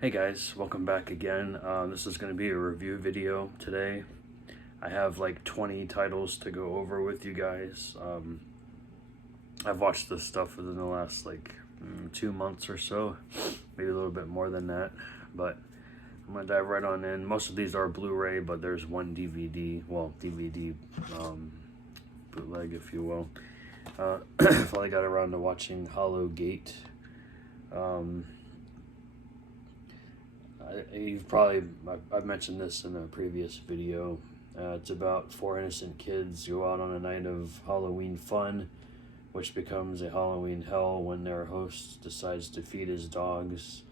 Hey guys, welcome back again. This is going to be a review video today. I have like 20 titles to go over with you guys. I've watched this stuff within the last 2 months or so, maybe a little bit more than that, but I'm going to dive right on in. Most of these are Blu-ray, but there's one DVD, bootleg if you will. Finally got around to watching Hollow Gate. I've mentioned this in a previous video. It's about four innocent kids go out on a night of Halloween fun, which becomes a Halloween hell when their host decides to feed his dogs.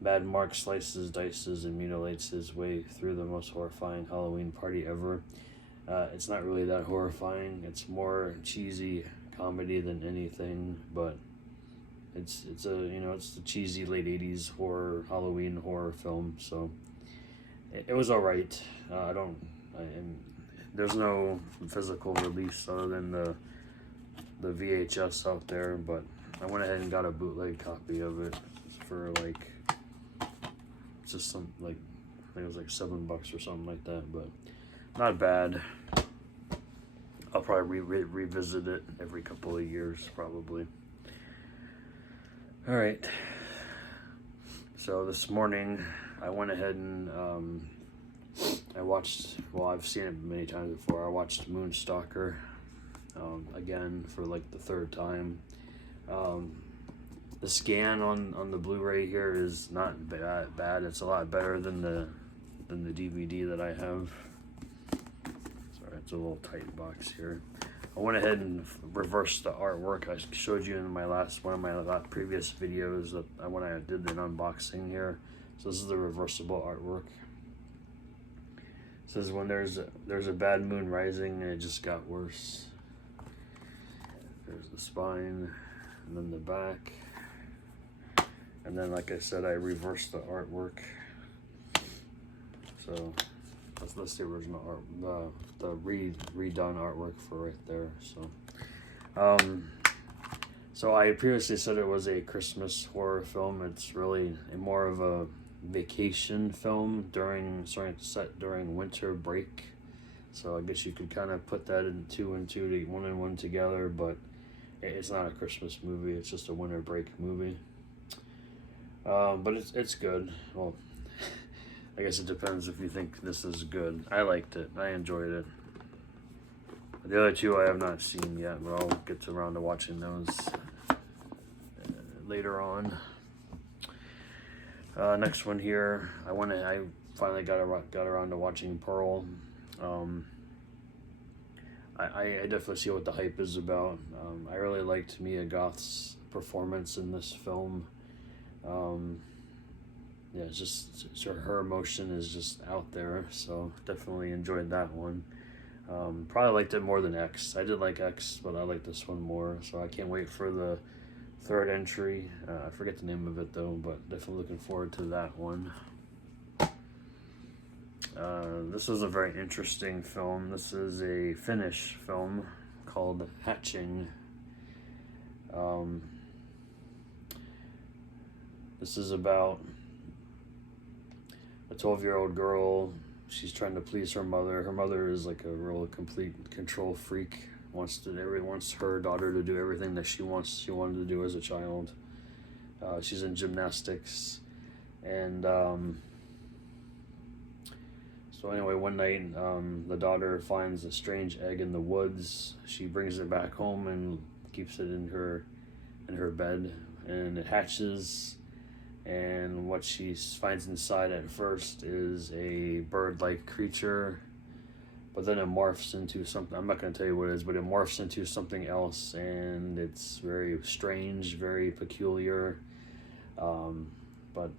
Mad Mark slices, dices, and mutilates his way through the most horrifying Halloween party ever. It's not really that horrifying. It's more cheesy comedy than anything, but it's the cheesy late 80s Halloween horror film, so it was alright. There's no physical release other than the VHS out there, but I went ahead and got a bootleg copy of it for I think it was like $7 or something like that, but not bad. I'll probably revisit it every couple of years, probably. All right, so this morning I went ahead and I watched, I've seen it many times before. I watched Moonstalker again for like the third time. The scan on the Blu-ray here is not bad. It's a lot better than the DVD that I have. Sorry, it's a little tight box here. I went ahead and reversed the artwork. I showed you in one of my previous videos when I did an unboxing here. So this is the reversible artwork. It says when there's a bad moon rising, and it just got worse. There's the spine, and then the back, and then like I said, I reversed the artwork. So that's the original art, the redone artwork for right there. So I previously said it was a Christmas horror film. It's really more of a vacation film set during winter break. So I guess you could kind of put that in two and one together, but it's not a Christmas movie. It's just a winter break movie. But it's good. Well, I guess it depends if you think this is good. I liked it. I enjoyed it. The other two I have not seen yet, but I'll get around to watching those later on. Next one here, I finally got around to watching Pearl. I definitely see what the hype is about. I really liked Mia Goth's performance in this film. Yeah, it's just her emotion is just out there, so definitely enjoyed that one. Probably liked it more than X. I did like X, but I like this one more, so I can't wait for the third entry. I forget the name of it though, but definitely looking forward to that one. This is a very interesting film. This is a Finnish film called Hatching. This is about a 12-year-old girl. She's trying to please her mother. Her mother is like a real complete control freak. Wants her daughter to do everything that she wanted to do as a child. She's in gymnastics, and so anyway, one night the daughter finds a strange egg in the woods. She brings it back home and keeps it in her bed, and it hatches. And what she finds inside at first is a bird-like creature, but then it morphs into something. I'm not going to tell you what it is, but it morphs into something else, and it's very strange, very peculiar. But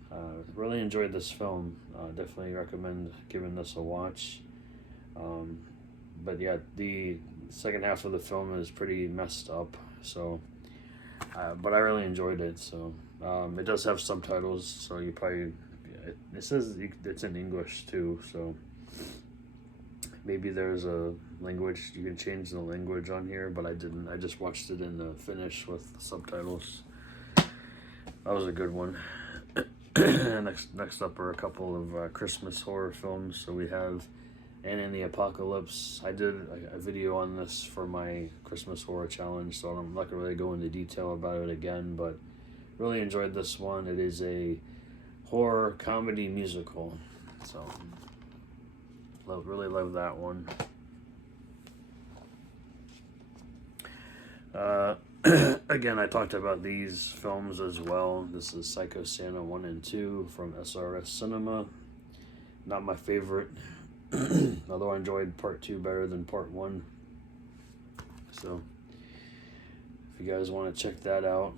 really enjoyed this film. Definitely recommend giving this a watch. But yeah, the second half of the film is pretty messed up, so but I really enjoyed it. So it does have subtitles, so you probably, it says it's in English too, so maybe there's a language, you can change the language on here, but I didn't. I just watched it in Finnish with subtitles. That was a good one. Next up are a couple of Christmas horror films. So we have Anna and the Apocalypse. I did a video on this for my Christmas horror challenge, so I'm not gonna really go into detail about it again, but really enjoyed this one. It is a horror comedy musical, so really love that one. Again, I talked about these films as well. This is Psycho Santa 1 and 2 from SRS Cinema. Not my favorite, although I enjoyed part 2 better than part 1. So, if you guys want to check that out,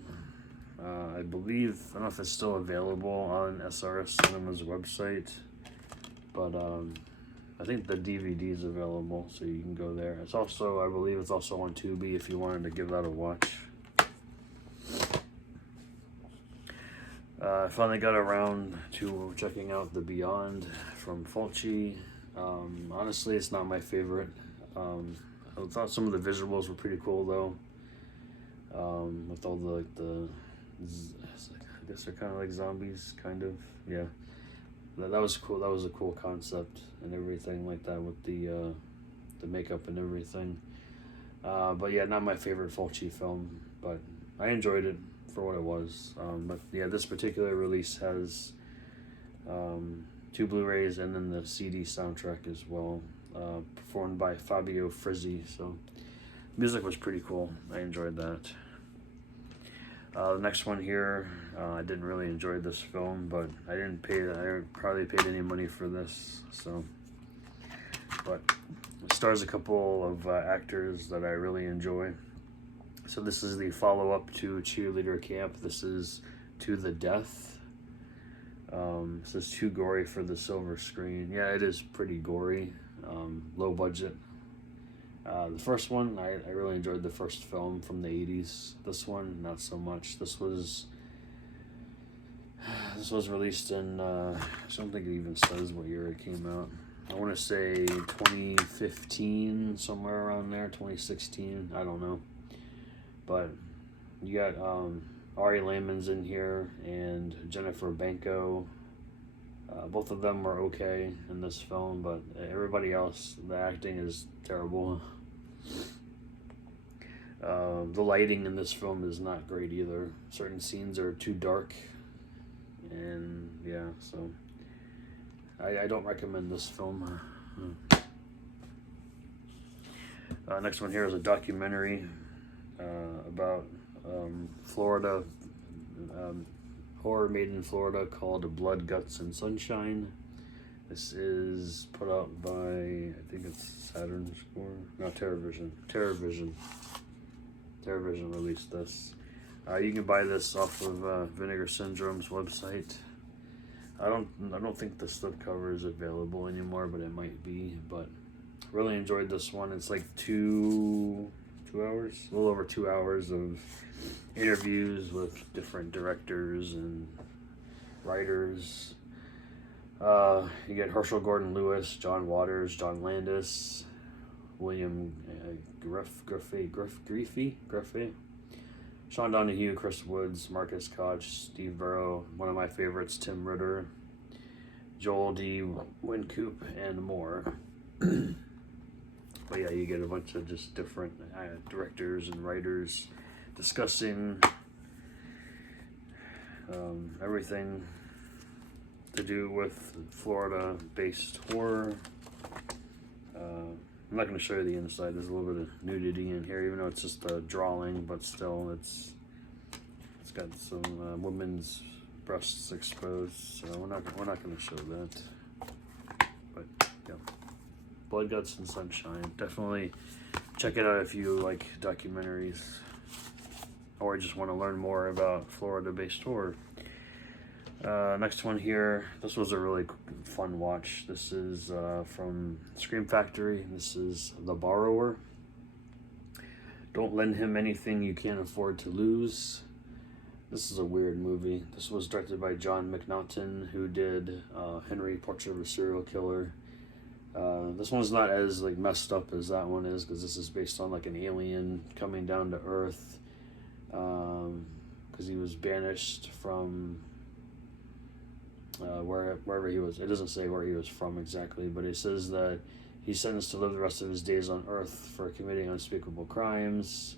I believe, I don't know if it's still available on SRS Cinema's website, but I think the DVD is available, so you can go there. It's also, I believe it's also on Tubi if you wanted to give that a watch. I finally got around to checking out The Beyond from Fulci. Honestly, it's not my favorite. I thought some of the visuals were pretty cool though. With all the I guess they're kind of like zombies, kind of. Yeah, that was cool. That was a cool concept and everything like that with the makeup and everything. But yeah, not my favorite Fulci film, but I enjoyed it for what it was. But yeah, this particular release has 2 Blu-rays and then the CD soundtrack as well, performed by Fabio Frizzi. So music was pretty cool. I enjoyed that. The next one here, I didn't really enjoy this film, but I hardly paid any money for this. So, but it stars a couple of actors that I really enjoy. So this is the follow-up to Cheerleader Camp. This is To the Death. This is too gory for the silver screen. Yeah, it is pretty gory. Low budget. The first one, I really enjoyed the first film from the 80s. This one, not so much. This was released in, I don't think it even says what year it came out. I want to say 2015, somewhere around there, 2016, I don't know. But you got Ari Lehman's in here and Jennifer Banco. Both of them were okay in this film, but everybody else, the acting is terrible. The lighting in this film is not great either. Certain scenes are too dark, and yeah, so I don't recommend this film. Next one here is a documentary about Florida, horror made in Florida, called Blood, Guts, and Sunshine. This is put out by, I think it's Saturn Score, no, TerraVision. TerraVision released this. You can buy this off of Vinegar Syndrome's website. I don't think the slipcover is available anymore, but it might be. But really enjoyed this one. It's like 2 hours, a little over 2 hours of interviews with different directors and writers. You get Herschel Gordon Lewis, John Waters, John Landis, William Griffey, Sean Donahue, Chris Woods, Marcus Koch, Steve Burrow, one of my favorites, Tim Ritter, Joel D. Wynkoop, and more. But yeah, you get a bunch of just different directors and writers discussing everything to do with Florida-based horror. I'm not going to show you the inside. There's a little bit of nudity in here, even though it's just a drawing, but still, it's got some women's breasts exposed. So we're not going to show that. But yeah, Blood, Guts, and Sunshine. Definitely check it out if you like documentaries, or just want to learn more about Florida-based horror. Next one here, this was a really fun watch. This is from Scream Factory. This is The Borrower. Don't lend him anything you can't afford to lose. This is a weird movie. This was directed by John McNaughton, who did Henry, Portrait of a Serial Killer. This one's not as like messed up as that one is, because this is based on like an alien coming down to Earth, because he was banished from wherever he was. It doesn't say where he was from exactly, but it says that he's sentenced to live the rest of his days on Earth for committing unspeakable crimes.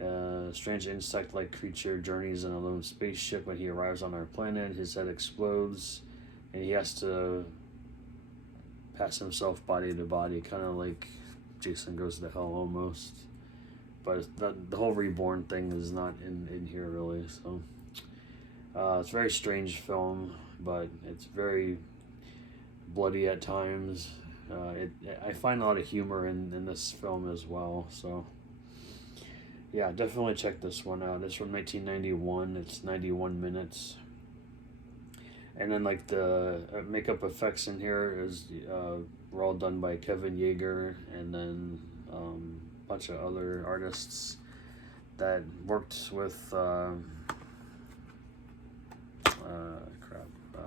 A strange insect-like creature journeys in a lone spaceship. When he arrives on our planet, his head explodes, and he has to pass himself body to body, kind of like Jason Goes to Hell almost. But the whole reborn thing is not in here really. So it's a very strange film, but it's very bloody at times. I find a lot of humor in this film as well. So yeah, definitely check this one out. It's from 1991. It's 91 minutes. And then like the makeup effects in here is were all done by Kevin Yeager, and then a bunch of other artists that worked with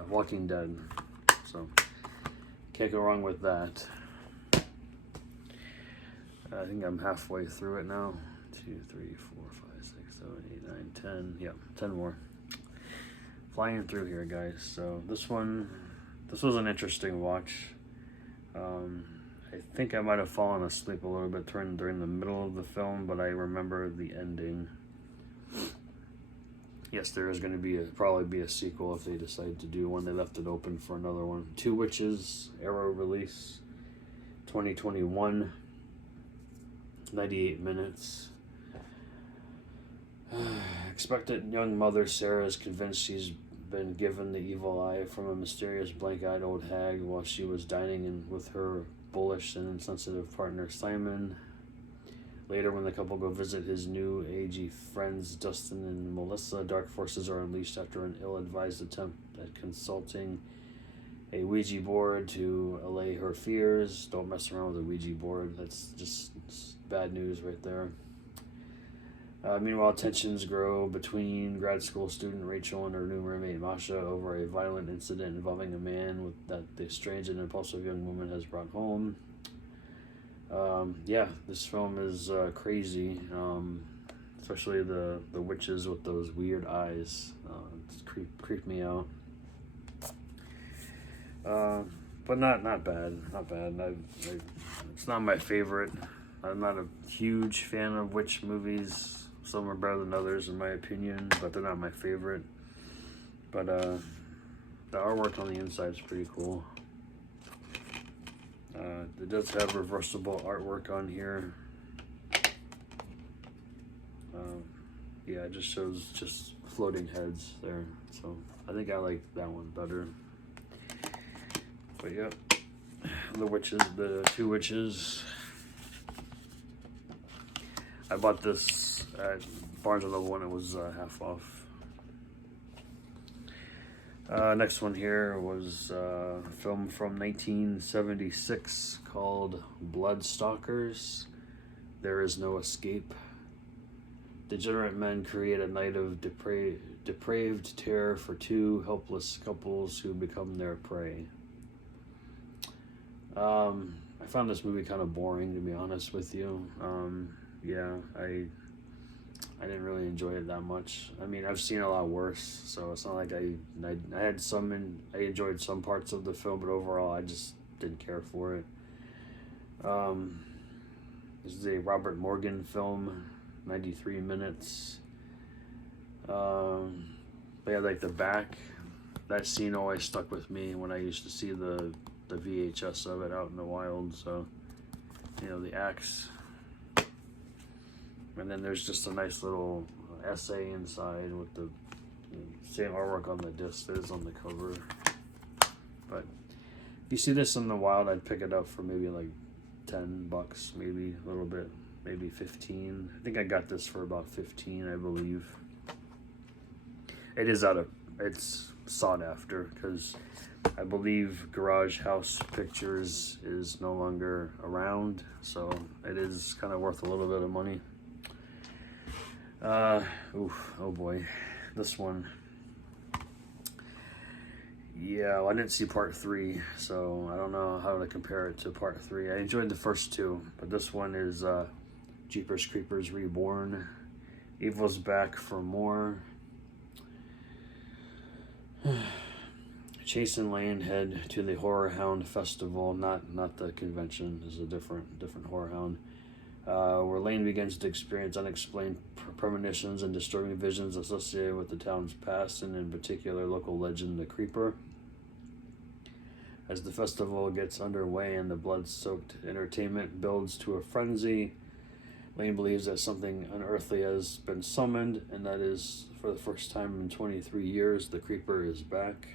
Walking Dead. So can't go wrong with that. I think I'm halfway through it now. 2, 3, 4, 5, 6, 7, 8, 9, 10. Yeah, 10 more. Flying through here, guys. So this was an interesting watch. I think I might have fallen asleep a little bit during the middle of the film, but I remember the ending. Yes, there is going to probably be a sequel if they decide to do one. They left it open for another one. Two Witches, Arrow release, 2021, 98 minutes. Expectant young mother Sarah is convinced she's been given the evil eye from a mysterious blank-eyed old hag while she was dining with her bullish and insensitive partner Simon. Later, when the couple go visit his new agey friends Dustin and Melissa, dark forces are unleashed after an ill-advised attempt at consulting a Ouija board to allay her fears. Don't mess around with a Ouija board. That's just bad news right there. Meanwhile, tensions grow between grad school student Rachel and her new roommate Masha over a violent incident involving a man that the strange and impulsive young woman has brought home. Yeah, this film is crazy, especially the witches with those weird eyes. It's creep me out. But not bad. It's not my favorite. I'm not a huge fan of witch movies. Some are better than others, in my opinion, but they're not my favorite. But the artwork on the inside is pretty cool. It does have reversible artwork on here. Yeah, it just shows just floating heads there. So I think I like that one better. But yeah, the Two Witches. I bought this at Barnes & Noble when it was half off. Next one here was a film from 1976 called Bloodstalkers. There is no escape. Degenerate men create a night of depraved terror for two helpless couples who become their prey. I found this movie kind of boring, to be honest with you. Yeah, I didn't really enjoy it that much. I mean, I've seen a lot worse, so it's not like I enjoyed some parts of the film, but overall I just didn't care for it. This is a Robert Morgan film, 93 minutes. But yeah, like the back, that scene always stuck with me when I used to see the VHS of it out in the wild. So, you know, the axe. And then there's just a nice little essay inside with the same artwork on the disc that is on the cover. But if you see this in the wild, I'd pick it up for maybe like $10, maybe a little bit, maybe 15. I think I got this for about 15, I believe. It's sought after because I believe Garage House Pictures is no longer around, so it is kind of worth a little bit of money. Oh boy, this one. Yeah, well, I didn't see part 3, so I don't know how to compare it to part 3. I enjoyed the first 2, but this one is Jeepers Creepers Reborn. Evil's back for more. Chase and Lane head to the Horror Hound Festival, not the convention. This is a different Horror Hound, where Lane begins to experience unexplained premonitions and disturbing visions associated with the town's past, and in particular local legend, the Creeper. As the festival gets underway and the blood-soaked entertainment builds to a frenzy, Lane believes that something unearthly has been summoned, and that is, for the first time in 23 years, the Creeper is back.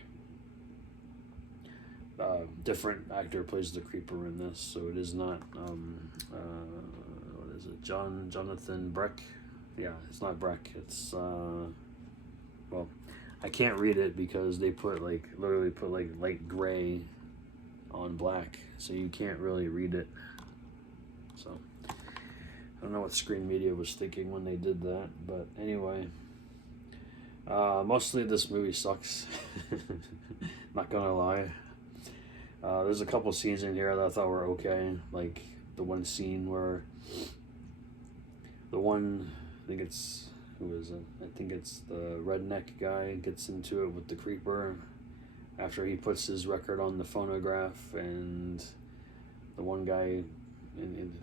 Different actor plays the Creeper in this, so it is not, what is it, Jonathan Breck? Yeah, it's not Breck, it's, well, I can't read it because they literally put light gray on black, so you can't really read it. So I don't know what Screen Media was thinking when they did that, but anyway, mostly this movie sucks. Not gonna lie. There's a couple scenes in here that I thought were okay, like the one scene where I think it's, who is it? I think it's the redneck guy gets into it with the Creeper after he puts his record on the phonograph, and the one guy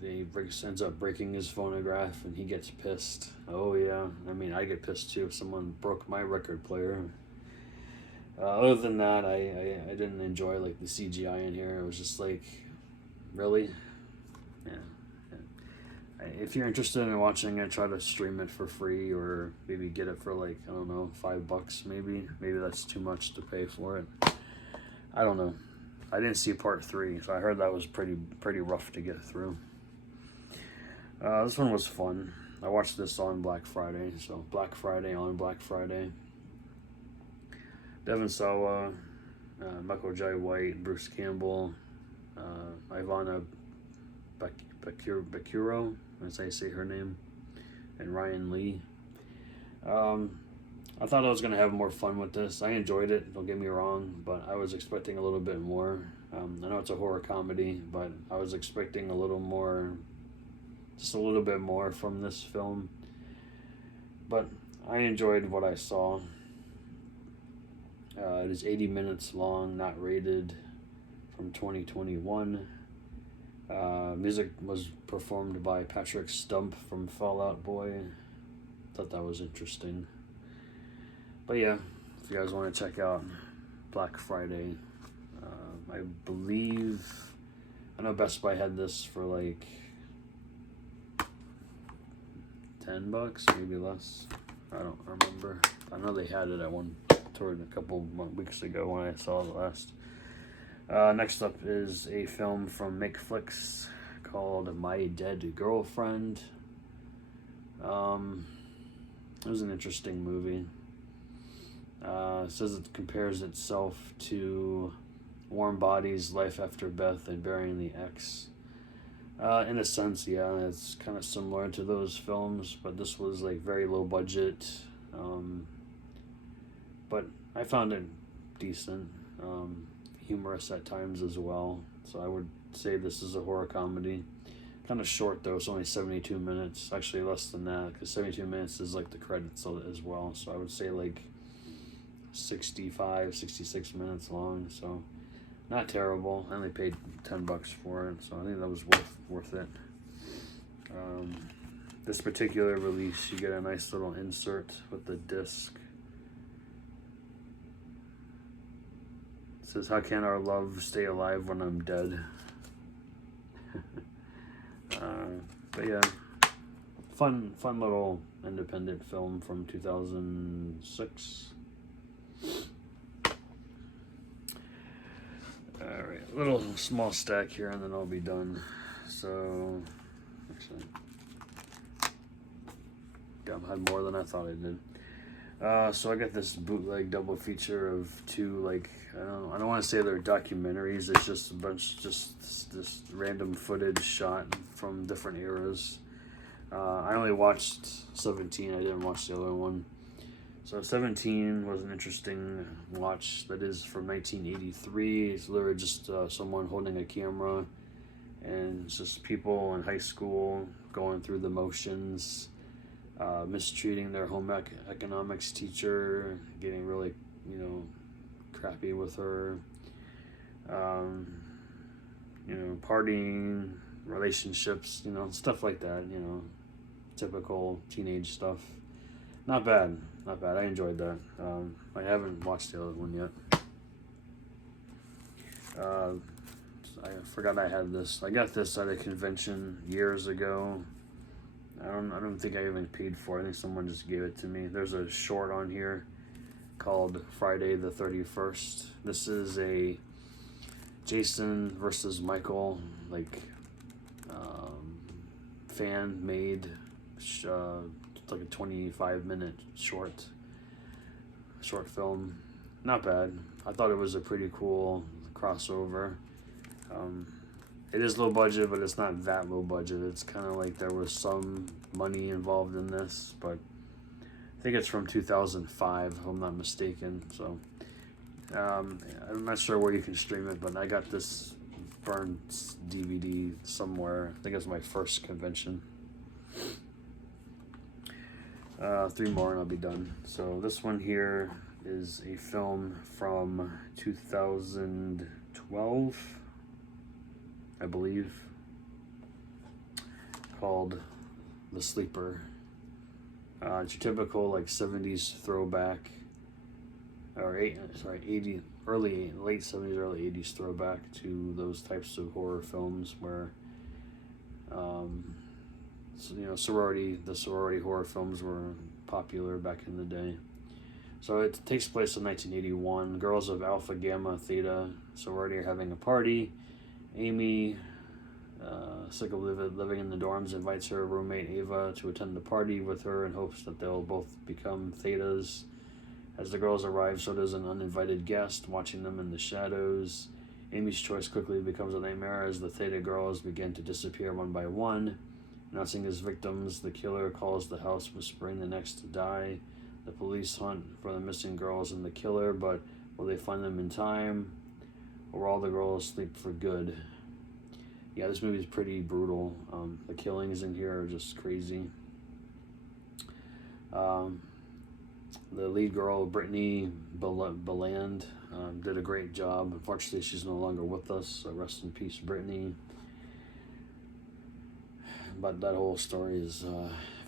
he ends up breaking his phonograph, and he gets pissed. Oh yeah, I mean, I get pissed too if someone broke my record player. Other than that, I didn't enjoy like the CGI in here. It was just like, really? Yeah. If you're interested in watching it, try to stream it for free, or maybe get it for like, I don't know, $5 maybe. Maybe that's too much to pay for it. I don't know. I didn't see part 3, so I heard that was pretty rough to get through. This one was fun. I watched this on Black Friday, so Black Friday on Black Friday. Devon Sawa, Michael Jai White, Bruce Campbell, Ivana Bakuro, as I say her name, and Ryan Lee. I thought I was going to have more fun with this. I enjoyed it, don't get me wrong, but I was expecting a little bit more. I know it's a horror comedy, but I was expecting a little more, just a little bit more from this film. But I enjoyed what I saw. It is 80 minutes long, not rated, from 2021. Music was performed by Patrick Stump from Fall Out Boy. Thought that was interesting. But yeah, if you guys want to check out Black Friday, I believe, I know Best Buy had this for like $10, maybe less. I don't remember. I know they had it at one toward a couple weeks ago when I saw it last. Next up is a film from MakeFlix called My Dead Girlfriend. It was an interesting movie. It says it compares itself to Warm Bodies, Life After Beth, and Burying the Ex. In a sense, yeah, it's kind of similar to those films, but this was like very low budget. But I found it decent, humorous at times as well. So I would say this is a horror comedy. Kind of short though, it's only 72 minutes. Actually less than that, because 72 minutes is like the credits as well. So I would say like 65, 66 minutes long. So not terrible. I only paid $10 for it, so I think that was worth it. This particular release, you get a nice little insert with the disc. It says, "How can our love stay alive when I'm dead?" But yeah, fun little independent film from 2006. Alright, little small stack here and then I'll be done. So, actually, I had more than I thought I did. So I got this bootleg double feature of two, like, I don't want to say they're documentaries, it's just a bunch, just this random footage shot from different eras. I only watched 17, I didn't watch the other one. So 17 was an interesting watch. That is from 1983. It's literally just someone holding a camera, and it's just people in high school going through the motions, mistreating their home economics teacher, getting really, crappy with her. Partying, relationships, stuff like that, typical teenage stuff. Not bad, not bad. I enjoyed that. I haven't watched the other one yet. I forgot I had this. I got this at a convention years ago. I don't think I even paid for it. I think someone just gave it to me. There's a short on here called Friday the 31st. This is a Jason versus Michael, fan made, it's like a 25-minute short film. Not bad. I thought it was a pretty cool crossover. It is low budget, but it's not that low budget. It's kind of like there was some money involved in this, but I think it's from 2005, if I'm not mistaken. So I'm not sure where you can stream it, but I got this burned DVD somewhere. I think it was my first convention. 3 more and I'll be done. So this one here is a film from 2012, I believe, called The Sleeper. It's your typical 70s throwback, or 80, late 70s, early 80s throwback to those types of horror films where, the sorority horror films were popular back in the day. So it takes place in 1981. Girls of Alpha Gamma Theta sorority are having a party. Amy, sick of living in the dorms, invites her roommate Ava to attend the party with her in hopes that they'll both become Thetas. As the girls arrive, so does an uninvited guest, watching them in the shadows. Amy's choice quickly becomes a nightmare as the Theta girls begin to disappear one by one. Announcing his victims, the killer calls the house, whispering the next to die. The police hunt for the missing girls and the killer, but will they find them in time? Or will all the girls sleep for good? Yeah, this movie is pretty brutal. The killings in here are just crazy. The lead girl, Brittany Beland, did a great job. Unfortunately, she's no longer with us, so rest in peace, Brittany. But that whole story is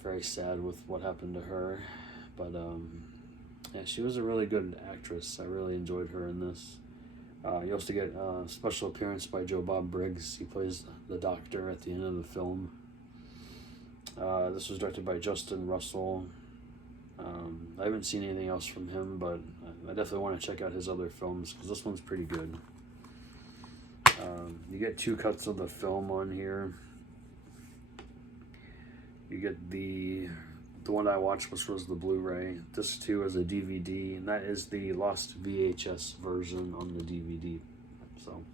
very sad with what happened to her. But yeah, she was a really good actress. I really enjoyed her in this. You also get a special appearance by Joe Bob Briggs. He plays the doctor at the end of the film. This was directed by Justin Russell. I haven't seen anything else from him, but I definitely want to check out his other films because this one's pretty good. You get 2 cuts of the film on here. You get the one I watched, which was the Blu-ray. Disc 2 is a DVD, and that is the lost VHS version on the DVD. So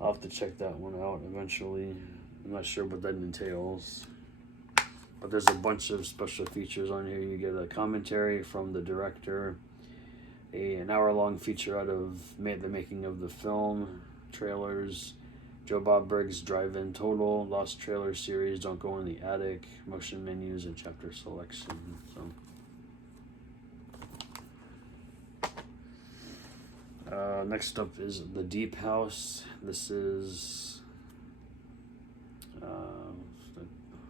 I'll have to check that one out eventually. I'm not sure what that entails. But there's a bunch of special features on here. You get a commentary from the director, an hour-long feature out of the making of the film, trailers, Joe Bob Briggs Drive-In Total, Lost Trailer Series, Don't Go in the Attic, motion menus, and chapter selection. So next up is The Deep House. This is I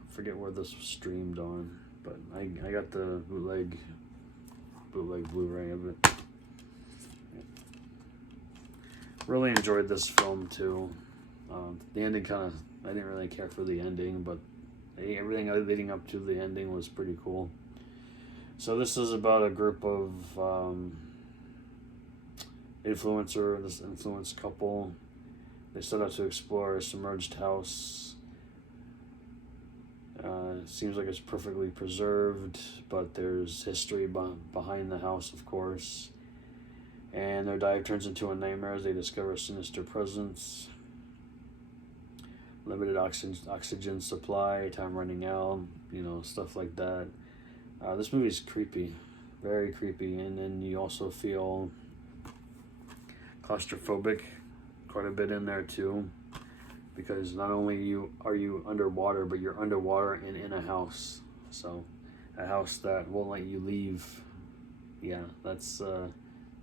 forget where this was streamed on, but I got the bootleg Blu-ray of it. Really enjoyed this film too. The ending I didn't really care for the ending, but everything leading up to the ending was pretty cool. So this is about a group of this influence couple. They set out to explore a submerged house. Seems like it's perfectly preserved, but there's history behind the house, of course. And their dive turns into a nightmare as they discover a sinister presence. Limited oxygen supply, time running out, stuff like that. This movie's creepy, very creepy, and then you also feel claustrophobic quite a bit in there too, because not only are you underwater, but you're underwater and in a house. So a house that won't let you leave. Yeah, it's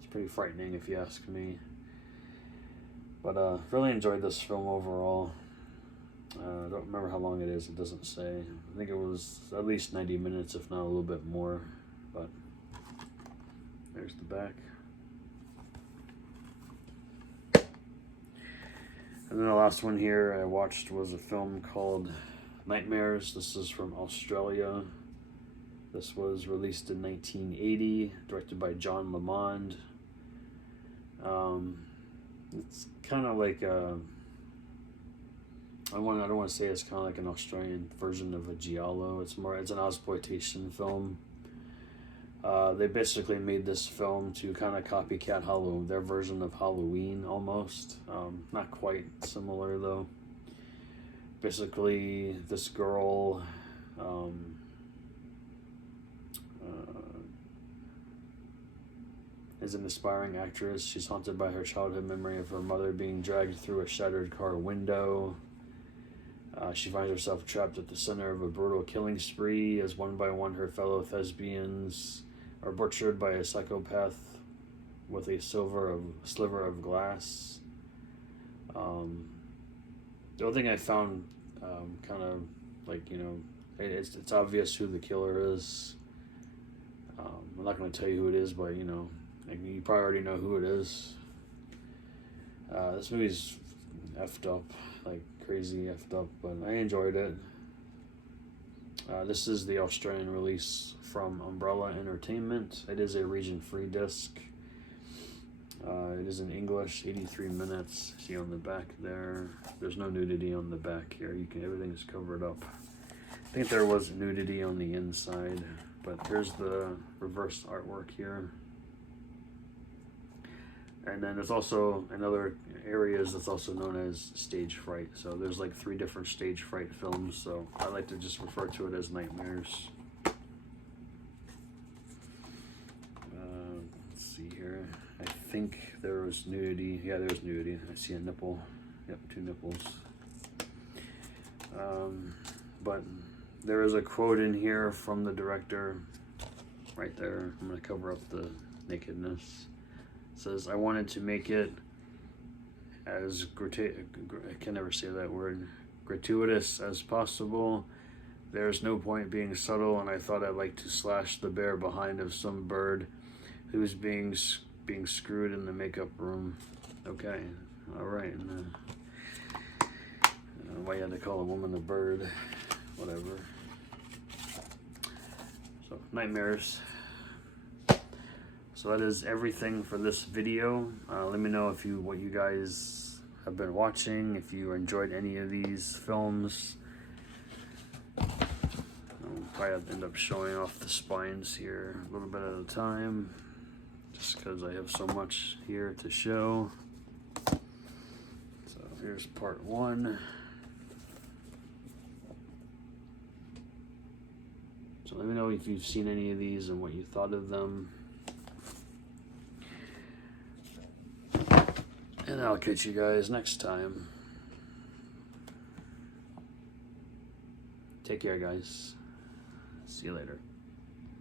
pretty frightening if you ask me. But really enjoyed this film overall. I don't remember how long it is, it doesn't say. I think it was at least 90 minutes, if not a little bit more. But there's the back. And then the last one here I watched was a film called Nightmares. This is from Australia. This was released in 1980, directed by John Lamond. It's kind of like I don't want to say it's kind of like an Australian version of a giallo. It's an exploitation film. They basically made this film to kind of copycat their version of Halloween almost. Not quite similar though. Basically, this girl is an aspiring actress. She's haunted by her childhood memory of her mother being dragged through a shattered car window. She finds herself trapped at the center of a brutal killing spree as one by one her fellow thespians are butchered by a psychopath with a sliver of glass. The only thing I found kind of like, it's obvious who the killer is. I'm not going to tell you who it is, but you probably already know who it is. This movie's effed up, like crazy effed up, but I enjoyed it. This is the Australian release from Umbrella Entertainment. It is a region-free disc. It is in English, 83 minutes. See on the back there. There's no nudity on the back here. Everything is covered up. I think there was nudity on the inside, but here's the reverse artwork here. And then there's also in other areas that's also known as stage fright. So there's like 3 different stage fright films. So I like to just refer to it as Nightmares. Let's see here. I think there was nudity. Yeah, there was nudity. I see a nipple. Yep, 2 nipples. But there is a quote in here from the director. Right there. I'm going to cover up the nakedness. It says, I wanted to make it as I can never say that word, gratuitous as possible. There's no point being subtle, and I thought I'd like to slash the bare behind of some bird who's being screwed in the makeup room. Okay, all right. Why you had to call a woman a bird? Whatever. So, Nightmares. So that is everything for this video. Let me know what you guys have been watching, if you enjoyed any of these films. I'll probably end up showing off the spines here a little bit at a time, just because I have so much here to show. So here's part 1. So let me know if you've seen any of these and what you thought of them. And I'll catch you guys next time. Take care, guys. See you later.